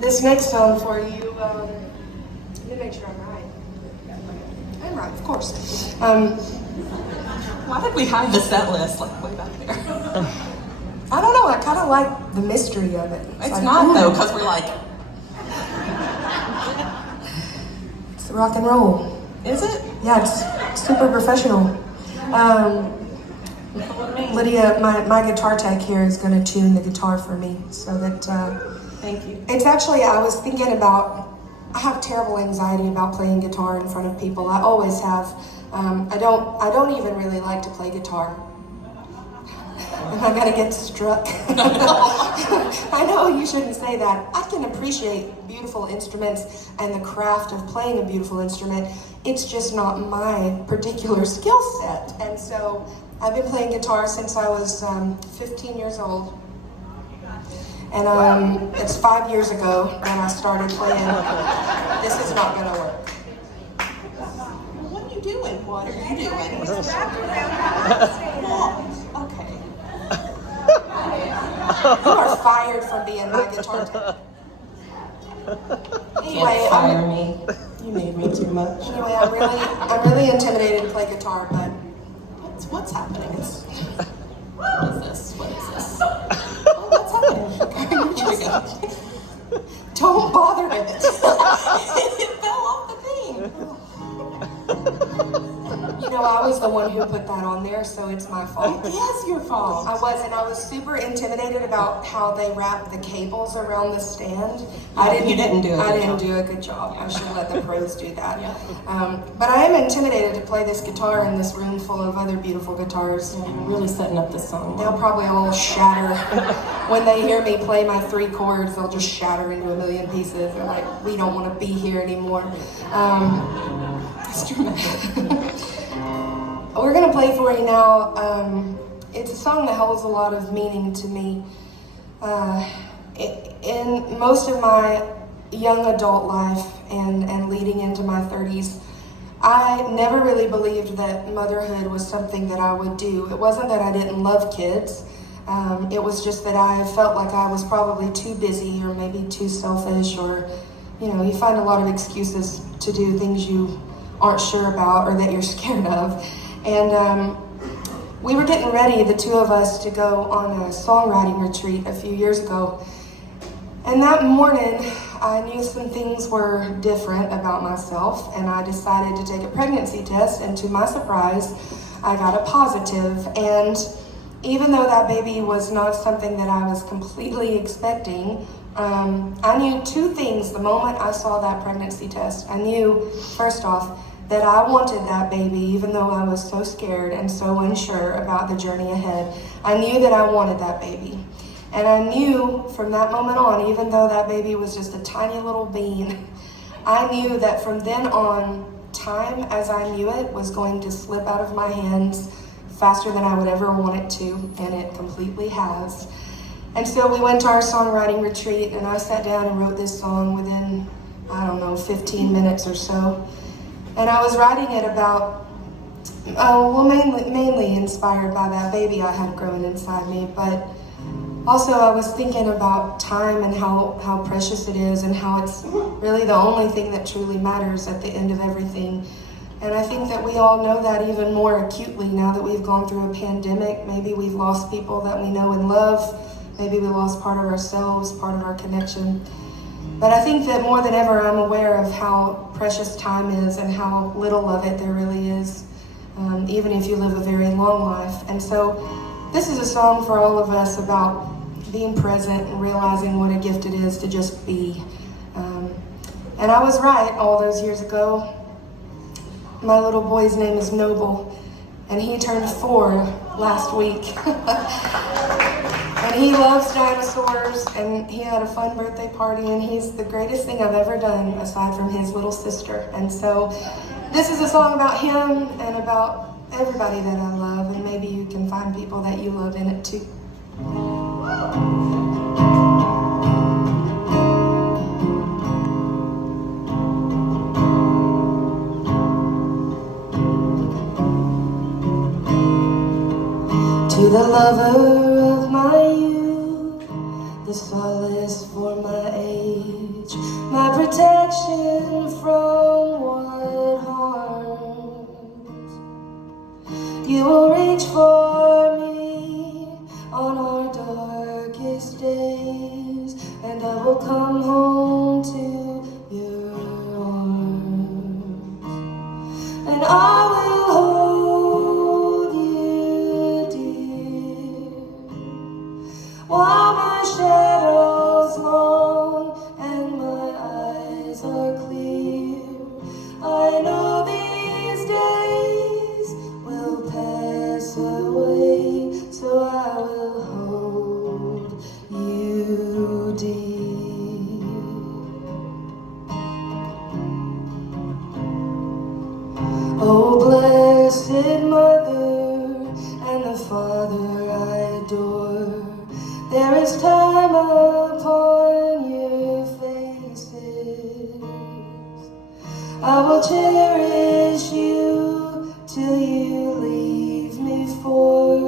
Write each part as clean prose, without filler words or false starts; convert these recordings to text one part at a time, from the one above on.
This next song for you, let me make sure I'm right. I'm right, of course. Why did we hide the set list like way back there? I don't know, I kind of like the mystery of it. It's like, not though, because we're like... It's rock and roll. Is it? Yeah, it's super professional. Lydia, my guitar tech here is going to tune the guitar for me so that... Thank you. It's actually, I was thinking about, I have terrible anxiety about playing guitar in front of people. I always have. I don't even really like to play guitar. And I gotta get struck. I know you shouldn't say that. I can appreciate beautiful instruments and the craft of playing a beautiful instrument. It's just not my particular skill set. And so I've been playing guitar since I was 15 years old. And it's 5 years ago when I started playing. This is not gonna work. What are you doing? What are you doing? Okay. You are fired from being my guitar tech. Anyway, Fire me. You made me too much. Anyway, I'm really intimidated to play guitar, but What's happening? What is this? What is this? Oh, what's happening? don't bother with it. It fell off the thing. You know, I was the one who put that on there, so it's my fault. It is your fault. I was super intimidated about how they wrapped the cables around the stand. You didn't do a good job. I didn't do a good job. I should let the pros do that. Yeah. But I am intimidated to play this guitar in this room full of other beautiful guitars. You're really setting up this song. They'll probably all shatter. When they hear me play my 3 chords, they'll just shatter into a million pieces. They're like, we don't want to be here anymore. It's dramatic. We're going to play for you now. It's a song that holds a lot of meaning to me. In most of my young adult life and leading into my 30s, I never really believed that motherhood was something that I would do. It wasn't that I didn't love kids. It was just that I felt like I was probably too busy or maybe too selfish, or, you know, you find a lot of excuses to do things you aren't sure about or that you're scared of. And we were getting ready, the two of us, to go on a songwriting retreat a few years ago. And that morning, I knew some things were different about myself, and I decided to take a pregnancy test, and to my surprise, I got a positive. And even though that baby was not something that I was completely expecting, I knew 2 things the moment I saw that pregnancy test. I knew, first off, that I wanted that baby, even though I was so scared and so unsure about the journey ahead. I knew that I wanted that baby. And I knew from that moment on, even though that baby was just a tiny little bean, I knew that from then on, time as I knew it was going to slip out of my hands faster than I would ever want it to, and it completely has. And so we went to our songwriting retreat, and I sat down and wrote this song within, 15 minutes or so. And I was writing it about, mainly inspired by that baby I had grown inside me, but also I was thinking about time and how precious it is, and how it's really the only thing that truly matters at the end of everything. And I think that we all know that even more acutely now that we've gone through a pandemic. Maybe we've lost people that we know and love. Maybe we lost part of ourselves, part of our connection. But I think that more than ever, I'm aware of how precious time is and how little of it there really is, even if you live a very long life. And so this is a song for all of us about being present and realizing what a gift it is to just be. And I was right all those years ago. My little boy's name is Noble, and he turned 4 last week. And he loves dinosaurs, and he had a fun birthday party, and he's the greatest thing I've ever done aside from his little sister. And so this is a song about him and about everybody that I love, and maybe you can find people that you love in it too. To the lover of my youth, the solace for my age, my protection from what harms. You will reach for me on our darkest days, and I will come home to your arms, and I will hold you dear while my shadow's long and my eyes are clear. I know these days will pass away, so I will hold you dear. Oh, blessed Mother and the Father I adore, there is time upon your faces. I will cherish you till you leave me for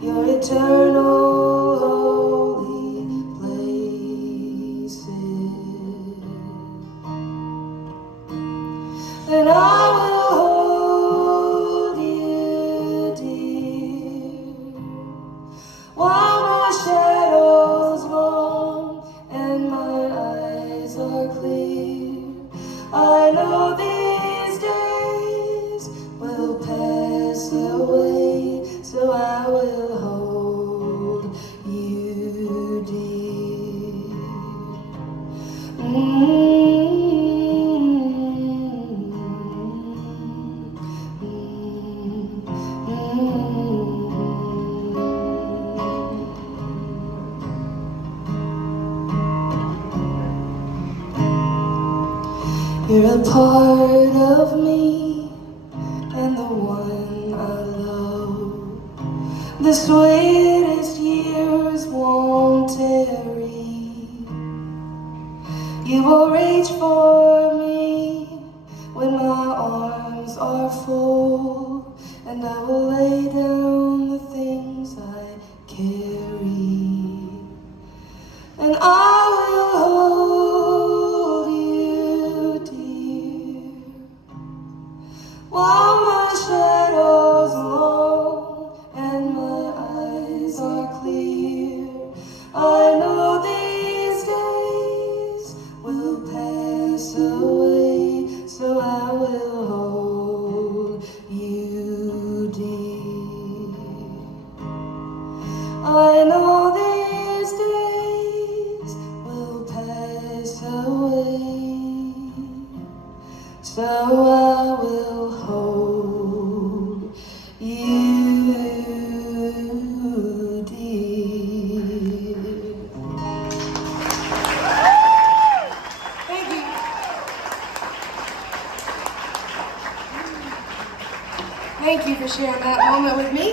your eternal holy places. And I will hold you dear while my shadow's long and my eyes are clear. I know these days will pass away, so I will hold you dear. You're a part of me and the one I love. The sweetest years won't tarry. You will reach for me when my arms are full, and I will lay down the things I carry, and I will hold you dear while my shadow's long and my eyes are clear. I know these days will pass away, so I will hold you dear. I know these days will pass away, so I will hold you dear. Thank you. Thank you for sharing that moment with me.